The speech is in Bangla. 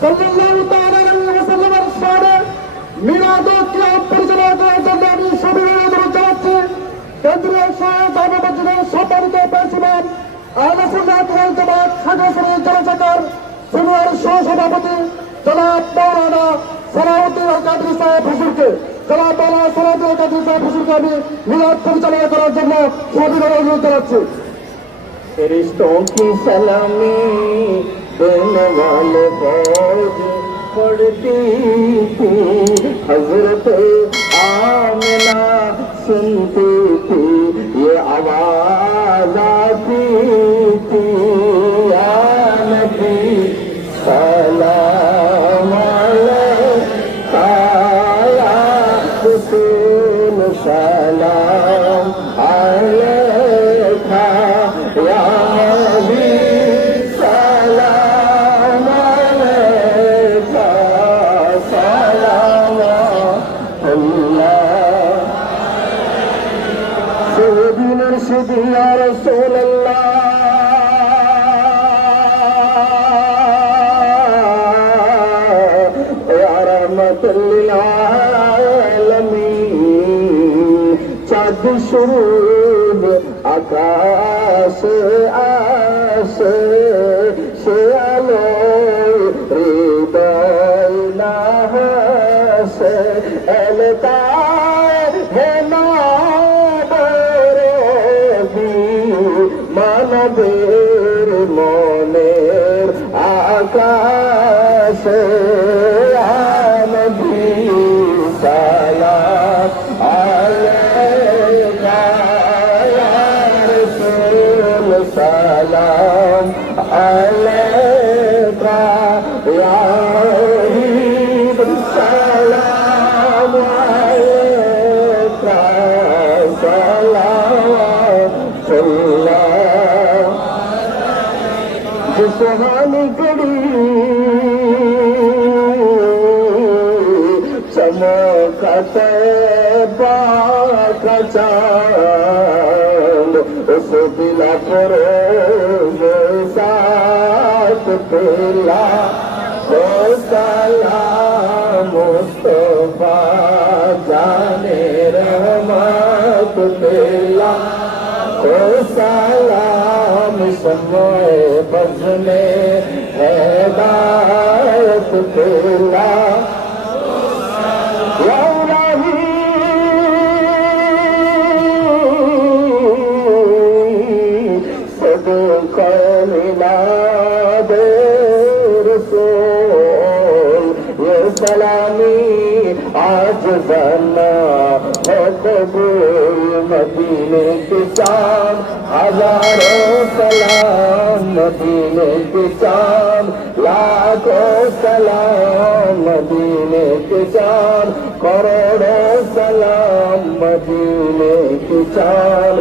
সাল্লাল্লাহু তাআলা আলাইহি ওয়াসাল্লামের শানে মিলাদ ও কিয়াম পরিচালনা করার জন্য আমি সবিনয় অনুরোধ জানাচ্ছি কেন্দ্রীয় সহায়ক মসজিদের সম্মানিত প্রেসিডেন্ট আহলে সুন্নাত ওয়াল জামাত খাগড়াছড়ি জেলা সিনিয়র সহসভাপতি জনাব মাওলানা সালাউদ্দিন আল কাদরি সাহেব হুজুরকে জনাব মাওলানা সালাউদ্দিন আল কাদরি সাহেব হুজুরকে আমি মিলাদ পরিচালনা করার জন্য সবিনয় অনুরোধ জানাচ্ছি। फरिश्तों की सलामी देने वाले फौज पढ़ती थी, हजरत आमिना सुनती थी, ये आवाज आती थी, या नबी सलाम अलैका, या रसूल सलाम अलैका, या नबी सलाम अलैका, सलाम अल्लाह। सैयदी मुर्शिदी या रसूल अल्लाह, या रहमतुल लिल आलमीन। चाँद शुरूब आकाश आसे से आलो हृदय नाहसे एलता है नाबरबी मानবের মনের আকাশে নবী সালাম আলাইকা, सलाम अलैका, या हबीब सलाम अलैका, सलाम जिस सुहानी घड़ी चमकते का चांद, उस दिला फरोज साथ पिला तो सलाम मुस्तफा जाने रहमत पिला तो सलाम समय बजने हैदायत पिला। सलामी आज बना है कबूल मदीने के चाँद, हजारों सलाम मदीने के चाँद, लाखों सलाम मदीने के चाँद, करोड़ों सलाम मदीने के चाँद।